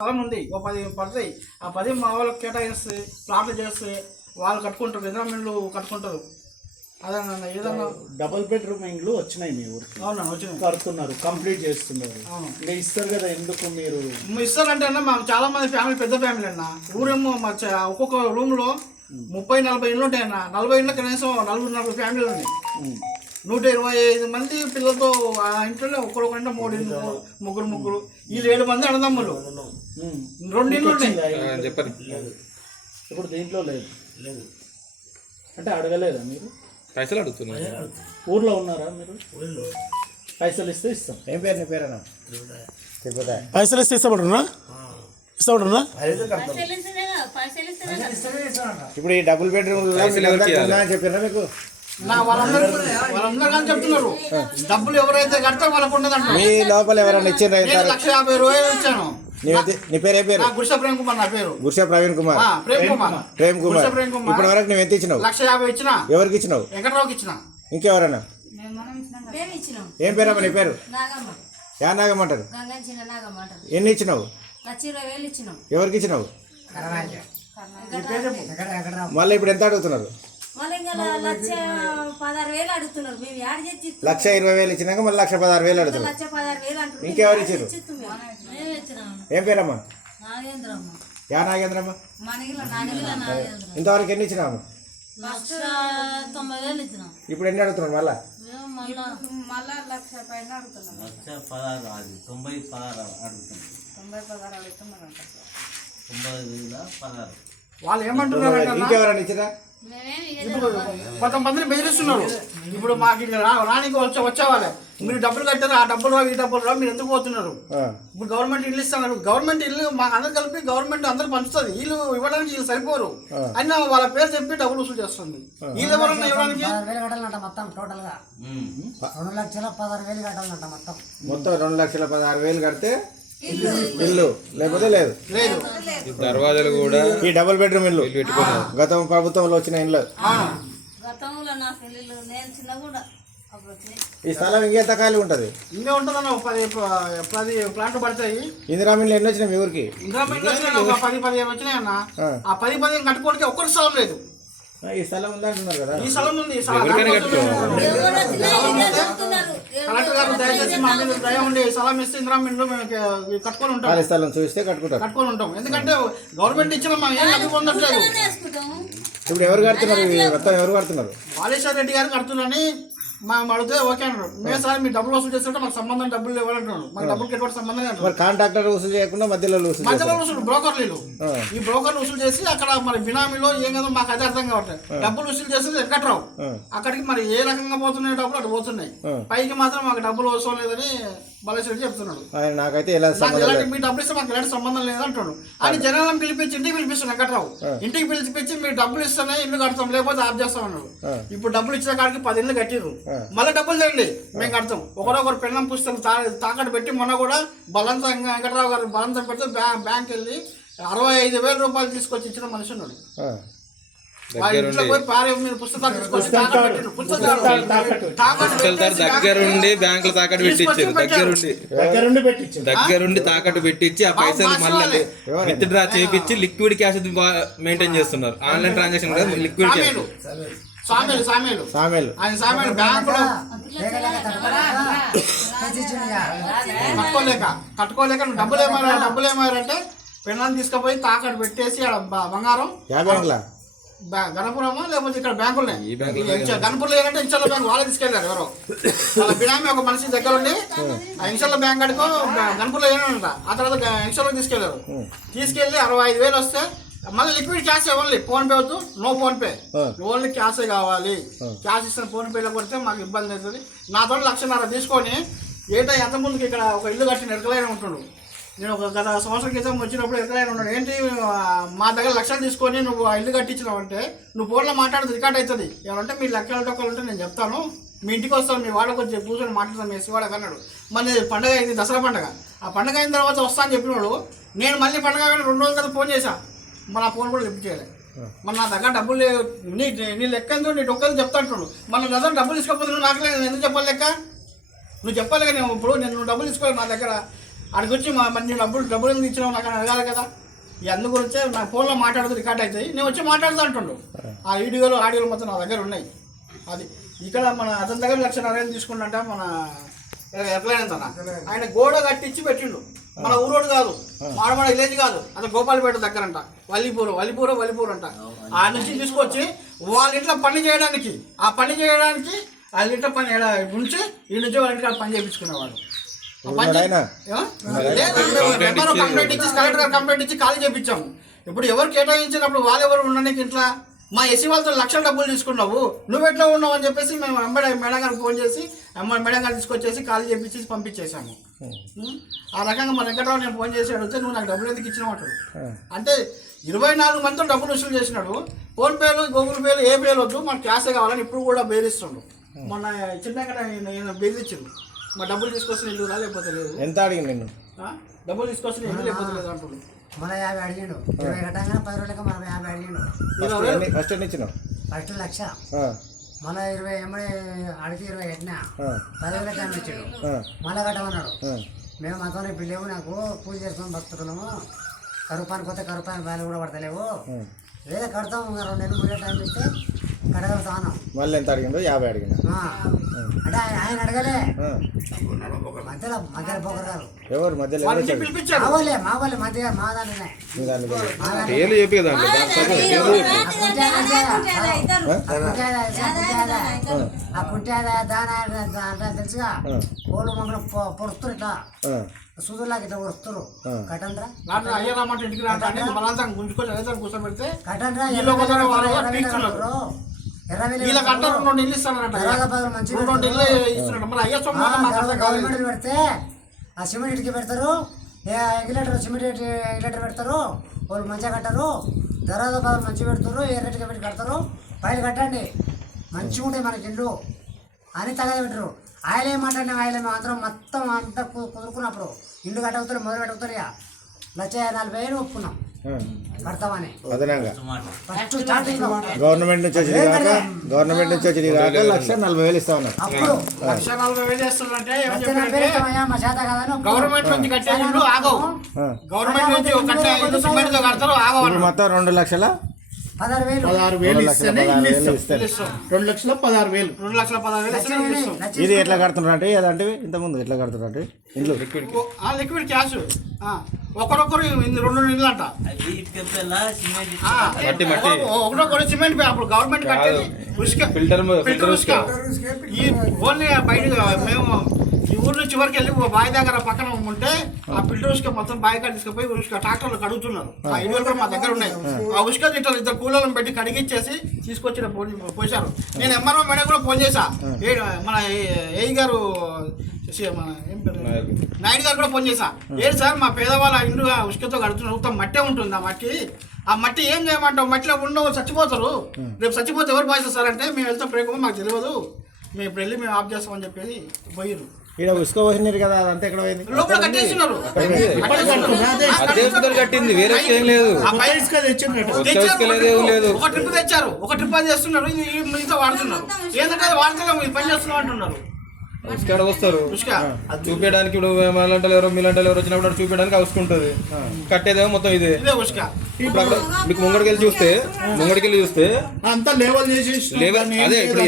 స్థలం ఉంది, ఓ 10 పడతాయి. ఆ 10 మా వాళ్ళకి కేటాయిస్తే ప్లాట్లు చేస్తే వాళ్ళు కట్టుకుంటారు, ఎదురమిళ్ళు కట్టుకుంటారు. అదే ఏదన్నా డబుల్ బెడ్రూమ్ ఇండ్లు వచ్చినాయి మీ ఊరికి? అవునా వచ్చినాయి, కడుతున్నారు, కంప్లీట్ చేస్తున్నారు. ఇంకా ఇస్తారు కదా, ఎందుకు మీరు ఇస్తారంటే అన్న మాకు చాలా మంది ఫ్యామిలీ, పెద్ద ఫ్యామిలీ అన్న. ఊరేమో మా ఒక్కొక్క రూమ్ లో 30-40 ఇళ్ళు ఉంటాయి అన్న. 40 ఇళ్ళు కనీసం 40 ఫ్యామిలీలు ఉన్నాయి. 125 మంది పిల్లలతో ఆ ఇంట్లోనే ఒక్కొక్కరంటే 3 ఇళ్ళు, ముగ్గురు వీళ్ళు 7 మంది అన్నదమ్ములు. 2 ఇళ్ళు ఉన్నాయి చెప్పండి. ఇప్పుడు దీంట్లో లేదు అంటే అడగలేదా మీరు? పైసలు అడుగుతున్నారు. ఊర్లో ఉన్నారా మీరు? పైసలు ఇస్తే ఇస్తాం. ఏం పేరు నీ పేరేనా? పైసలు ఇస్తే ఇస్తామంటున్నా? ఇస్తామంటున్నా? ఇప్పుడు ఈ డబుల్ బెడ్రూమ్ చెప్పారా మీకు? వాళ్ళందరూ కానీ చెప్తున్నారు డబ్బులు ఎవరైతే కడతారో వాళ్ళకు ఉండదంట. మీ లోపల ఎవరైనా ఇచ్చిండ్రా? 1,50,000 ఇచ్చాను. నీ పేరు ఏ పేరు? గుర్ష ప్రేమ్ కుమార్ నా పేరు. గుర్ష ప్రవీణ్ కుమార్. ప్రేమ్ కుమార్. ఇప్పటి వరకు నువ్వు ఎంత ఇచ్చినావు? 1,50,000 ఇచ్చిన. ఎవరికి ఇచ్చినావు? వెంకటరావుకి ఇచ్చిన. ఇంకెవరన్నా? ఏం పేరమ్మా నీ పేరు? యా నాగమంటారు. ఎన్ని ఇచ్చినావు? ఎవరికి ఇచ్చినావు? మళ్ళీ ఇప్పుడు ఎంత అడుగుతున్నారు? 1,20,000 ఇచ్చినాక మళ్ళీ 1,16,000 అడుగుతున్నారు. ఇంకెవరు ఇచ్చారు? ఏం పేరమ్మా? యా నాగేంద్రమ్మ. ఇంతవరకు ఎన్ని ఇచ్చినాము? ఇప్పుడు ఎన్ని అడుగుతున్నారు? మళ్ళా 90,16 వాళ్ళు ఏమంటున్నారు? ఇంకెవరైనా ఇచ్చిరా? ఇప్పుడు కొంతమందిని బెదిరిస్తున్నారు. ఇప్పుడు మాకు రానికి వచ్చేవాళ్ళే, మీరు డబ్బులు కట్టారు, ఆ డబ్బులు రావు, ఈ డబ్బులు రావు, మీరు ఎందుకు పోతున్నారు? ఇప్పుడు గవర్నమెంట్ ఇల్లు ఇస్తున్నారు. గవర్నమెంట్ ఇల్లు మాకు అందరు కలిపి గవర్నమెంట్ అందరు పంచుతుంది. వీళ్ళు ఇవ్వడానికి వీళ్ళు సరిపోరు అని వాళ్ళ పేరు చెప్పి డబ్బులు వసూలు చేస్తుంది. వీళ్ళు ఎవరన్నా ఇవ్వడానికి మొత్తం 2,16,000 కడితే ఇల్లు, లేకపోతే లేదు. దర్వాజాలు కూడా ఈ డబుల్ బెడ్రూమ్ ఇల్లు గతం ప్రభుత్వంలో వచ్చిన ఇల్లు. ఈ స్థలం ఇంకెంత ఖాళీ ఉంటది? ఇంకా ఉంటుందన్న 10 ప్లాట్లు పడతాయి. ఇందిరా మిల్లు ఎన్ని వచ్చినాయి మీ ఊరికి? ఇందిరా మిల్లు ఒక 10-15 వచ్చినాయన్న. ఆ 10-15 కట్టుకోవడానికి ఒక్కటి స్థలం లేదు. ఈ స్థలం ఉందంటున్నారు కదా? ఈ స్థలం ఉంది. కలెక్టర్ గారు దయచేసి మా మీద దయ ఉండి స్థలం ఇస్తే ఇందిరా మిల్లు మేము కట్టుకొని ఉంటాం. స్థలం చూస్తే కట్టుకొని ఉంటాం. ఎందుకంటే గవర్నమెంట్ ఇచ్చిన మేము ఏం లబ్ధి పొందట్లేదు. ఇప్పుడు ఎవరు కడుతున్నారు? మొత్తం ఎవరు కడుతున్నారు? వాలేశ్వర్ రెడ్డి గారు కడుతున్నారని మేము అడిగితే ఓకే అన్నారు. మేము సార్ మీరు డబ్బులు వసూలు చేస్తుంటే మాకు సంబంధం, డబ్బులు ఇవ్వాలంటున్నాడు. మాకు డబ్బులు ఎటువంటి సంబంధం లేదు. కాంట్రాక్టర్ వసూలు చేయకుండా మధ్యలో వసూలు బ్రోకర్లు, ఈ బ్రోకర్లు వసూలు చేసి అక్కడ మరి బినామీలో ఏం కదా మాకు అదే అర్థం కావట్లేదు. డబ్బులు వసూలు చేస్తే వెంకట్రావు అక్కడికి మరి ఏ రకంగా పోతున్నాయి డబ్బులు అటు పోతున్నాయి. పైకి మాత్రం మాకు డబ్బులు వసూలు లేదని బాలేశ్వరి చెప్తున్నాడు. నాకైతే మీ డబ్బులు ఇస్తే మాకు ఎలాంటి సంబంధం లేదు అంటున్నాడు. అని జనాలను పిలిపించి ఇంటికి పిలిపిస్తున్నాడు వెంకట్రావు. ఇంటికి పిలిపించి మీరు డబ్బులు ఇస్తేనే ఇల్లు కడతాం, లేకపోతే ఆఫ్ చేస్తాం అన్నాడు. ఇప్పుడు డబ్బులు ఇచ్చిన కాడికి 10 ఇళ్ళు కట్టిరు. మళ్ళీ డబ్బులు తెండి మేము కడతాం. ఒకరొకరు పెళ్ళం పుస్తకాలు తాకట్టు పెట్టి మొన్న కూడా బలంతంగా వెంకటరావు గారు బలంతం పెడితే బ్యాంక్ వెళ్ళి 65,000 రూపాయలు తీసుకొచ్చి ఇచ్చిన మనిషి ఉన్నాడు. దగ్గరుండి బ్యాంకులు తాకట్టు పెట్టించారు. దగ్గరుండి తాకట్టు పెట్టించి ఆ పైసలు మళ్ళీ విత్ డ్రా చేపించి లిక్విడ్ క్యాష్ మెయింటైన్ చేస్తున్నారు. ఆన్లైన్ ట్రాన్సాక్షన్ కూడా లిక్విడ్ క్యాష్. కట్టుకోలేక డబ్బులు ఏమారంటే పెళ్ళాన్ని తీసుకుపోయి తాకట్టు పెట్టేసి బంగారం గణపురమా లేకపోతే ఇక్కడ బ్యాంకులు గణపురంలో ఏంటంటే ఇన్షాల్లా బ్యాంక్ వాళ్ళే తీసుకెళ్ళారు. ఎవరో వాళ్ళ బినామీ ఒక మనిషి దగ్గర ఉండి ఆ ఇన్షాల్లా బ్యాంక్ అడుకో గణపురంలో ఏమంట. ఆ తర్వాత ఇన్షాల్లో తీసుకెళ్లారు. తీసుకెళ్ళి 65,000 వస్తే మళ్ళీ liquid cash only, phone pay వద్దు, నో ఫోన్ పే, ఓన్లీ క్యాషే కావాలి. క్యాష్ ఇస్తున్న ఫోన్ పేలో కొడితే మాకు ఇబ్బంది అవుతుంది. నాతో 1,50,000 తీసుకొని ఏంటో ఎంత ముందుకి ఇక్కడ ఒక ఇల్లు కట్టిన ఎరకలైన ఉంటున్నాడు. నేను ఒక గత సంవత్సరం క్రితం వచ్చినప్పుడు ఎరకలైన ఉన్నాడు. ఏంటి మా దగ్గర 1,00,000 తీసుకొని నువ్వు ఆ ఇల్లు కట్టించినావు అంటే నువ్వు ఫోన్లో మాట్లాడితే రికార్డ్ అవుతుంది. ఏమంటే మీ లెక్కల టొక్కలు ఉంటే నేను చెప్తాను, మీ ఇంటికి వస్తాను, మీ వాళ్ళకి వచ్చి కూర్చొని మాట్లాడతాను మీ శివాడకు అన్నాడు. మళ్ళీ పండుగ అయింది, దసరా పండుగ. ఆ పండుగ అయిన తర్వాత వస్తా అని చెప్పినాడు. నేను మళ్ళీ పండుగ 2 రోజుల తర్వాత ఫోన్ చేశా, మన ఫోన్ కూడా లిఫ్ట్ చేయలేదు. మన నా దగ్గర డబ్బులు నీ లెక్క ఎంతో నీ డొక్కలు చెప్తా అంటున్నాడు. మన దగ్గర డబ్బులు తీసుకోకపోతే నువ్వు నాకు ఎందుకు చెప్పాలి లెక్క? నువ్వు చెప్పాలి కదా. ఇప్పుడు నేను డబ్బులు తీసుకోవాలి నా దగ్గర అక్కడికి వచ్చి మంచి డబ్బులు ఎందుకు ఇచ్చినావు నాకు అని అడగాలి కదా. ఈ అందు గురించే నా ఫోన్లో మాట్లాడుతూ రికార్డ్ అవుతాయి, నేను వచ్చి మాట్లాడుతూ అంటుండు. ఆ ఆడియోలు మొత్తం నా దగ్గర ఉన్నాయి. అది ఇక్కడ మన అతని దగ్గర 1,60,000 తీసుకుంటా మన ఎట్లయినా ఆయన గోడ కట్టించి పెట్టిండు. మన ఊరోడు కాదు, మాడమాడ విలేజ్ కాదు, అతను గోపాలపేట దగ్గరంట, వల్లిపూర్ అంట. ఆ నుంచి తీసుకొచ్చి వాళ్ళ ఇంట్లో పని చేయడానికి వాళ్ళ ఇంట్లో పని ఉంచి ఈ నుంచి వాళ్ళ ఇంట్లో పని చేయించుకునేవాడు. కంప్లైంట్ ఇచ్చి కలెక్టర్ గారు కంప్లైంట్ ఇచ్చి ఖాళీ చేయించాము. ఇప్పుడు ఎవరు కేటాయించినప్పుడు వాళ్ళెవరు ఉండడానికి ఇంట్లో మా ఎస్సీ వాళ్ళతో లక్షల డబ్బులు తీసుకున్నావు, నువ్వు ఎట్లా ఉన్నావు అని చెప్పేసి మేము మేడం గారికి ఫోన్ చేసి మేడం గారు తీసుకొచ్చేసి ఖాళీ చేపించి పంపించేసాము. ఆ రకంగా మా వెంకటరావు నేను ఫోన్ చేసి అడిగితే నువ్వు నాకు డబ్బులు ఎందుకు ఇచ్చినావు అంటాడు. అంటే 24 మందితో డబ్బులు వసూలు చేసినాడు. ఫోన్పేలు గూగుల్ పేలు ఏ పేలు వద్దు, మనకు క్యాషే కావాలని ఇప్పుడు కూడా బేరిస్తుండు. మొన్న చిన్న బేరిచ్చిండు, మా డబ్బులు తీసుకొచ్చిన ఇల్లు లేకపోతే లేదు. ఎంత అడిగింది నిన్ను? డబ్బులు తీసుకొచ్చిన ఇల్లు లేకపోతే లేదు అంటుండు. మన 50 అడిగిండు, 20 కట్టంగా 10 రోజులకి మనం 50 అడిగిండు. ఫస్ట్ ఎన్ని ఇచ్చినావు? ఫస్ట్ 1,00,000, మన 20 ఎమ్మడి అడిగి 20 కట్టినా 10,000 టైం ఇచ్చాడు. మళ్ళీ కట్టమన్నాడు. మేము మాతో ఇప్పుడు లేవు, నాకు పూజ చేసుకొని బతుకుతున్నాము, కరుపానికి పోతే కరుపానికి బ్యాలు కూడా పడతలేవు, లేదా కడతాము 2 నెలలు 3 టైం ఇస్తే కడగలుగుతాను. మళ్ళీ ఎంత అడిగిందో? 50 అడిగినా. అంటే ఆయన అడగలే, మధ్యలో పోకరు గారు ఎవరు మధ్యలో మా వాళ్ళే మధ్య మా దాంట్లోనే ఆ కుంటేదా దాని తెలుసుగా కోళ్ళు మమ్మల్ని పొడుస్తారు, ఇట్లా సూదులాగా ఇట్లా పొడుస్తారు. కట్టండ్రా గవర్నమెంట్ పెడితే ఆ సిమెంట్ ఇటుకి పెడతారు, సిమెంట్ ఇల్లెటర్ పెడతారు, వాళ్ళు మంచిగా కట్టారు, దరాజా బాగా మంచిగా పెడతారు, ఎర్రటిగా పెట్టి కడతారు, పైలు కట్టండి మంచిగా ఉంటాయి మనకి ఇల్లు అని తగ్గ పెట్టరు. ఆయన ఏమంటాడు, ఆయన అందరం మొత్తం అంతా కుదురుకున్నప్పుడు ఇల్లు కట్టవుతారు, మొదలు పెట్టవుతారు. 1,40,000 ఒప్పుకున్నాం కడతామని. గవర్నమెంట్ నుంచి వచ్చి కాక 1,40,000 ఇస్తా ఉన్నారు. అప్పుడు 1,40,000 చేస్తున్నారంటే గవర్నమెంట్ నుంచి కట్టే ఇల్లు ఆగవు. గవర్నమెంట్ నుంచి కట్టే ఇల్లు సిమెంట్ తో కడతారు, ఆగవు. మొత్తం 2,16,000 16,000 ఇస్తేనే ఇల్లు ఇస్తాం. 2,16,000 ఇది ఎట్లా కడుతున్నారు అంటే ఏదంటే ఇంతకుముందు ఎట్లా కడుతున్నారు అంటే ఇంట్లో లిక్విడ్ క్యాష్ ఒకరొకరు 2 ఇల్లు అంట, ఒకరొకరు సిమెంట్. అప్పుడు గవర్నమెంట్ కట్టేది ఫిల్టర్ ఉసుక. ఈ ఓన్లీ బయట మేము ఈ ఊరు చివరికి వెళ్ళి బావి దగ్గర పక్కన ఉంటే ఆ ఫిల్టర్ ఉసుక మొత్తం బావి కాడ తీసుకుపోయి ఉసుక ట్రాక్టర్లు కడుగుతున్నారు. ఆ ఇల్లు కూడా మా దగ్గర ఉన్నాయి. ఆ ఉసుక ఇద్దరు కూలర్లను పెట్టి కడిగిచ్చేసి తీసుకొచ్చిన పోసారు. నేను ఎంఆర్ఓ మేడం కూడా ఫోన్ చేశా, మన ఏఈ గారు నాయుడు గారు కూడా ఫోన్ చేశా. ఏంటి సార్ మా పేదవాళ్ళ ఇల్లు ఉసుకతో కడుతున్నారు, మట్టే ఉంటుంది, ఆ మట్టి ఏం చేయమంటావు, మట్టిలో ఉండవు చచ్చిపోతారు, రేపు చచ్చిపోతే ఎవరు బాధ్యత సార్ అంటే మేము వెళ్తాం ప్రేమ మాకు తెలియదు, మేము ఇప్పుడు వెళ్ళి మేము ఆఫ్ చేస్తామని చెప్పేసి పోయిరు. ఇక్కడ ఉసుక పోసినారు కదా, అదంతా ఎక్కడ పోయింది? లోపల కట్టేస్తున్నారు. కట్టింది వేరే ఏం లేదు, ఒక ట్రిప్ తెచ్చారు, ఒక ట్రిప్ అది చేస్తున్నారు, ఇంత వాడుతున్నారు. ఏంటంటే అది వాడుతున్నాం, ఇది పని చేస్తున్నాం అంటున్నారు. ఉసుకాడ వస్తారు చూపించడానికి. ఇప్పుడు మీలాంటి ఎవరు వచ్చినప్పుడు చూపించడానికి అవసుకుంటుంది, కట్టేదేమో మొత్తం ఇదే ఉసుక. ఇప్పుడు అక్కడ మీకు ముంగడికి వెళ్ళి చూస్తే అంతా లేవల్ చేసి అదే ఇప్పుడు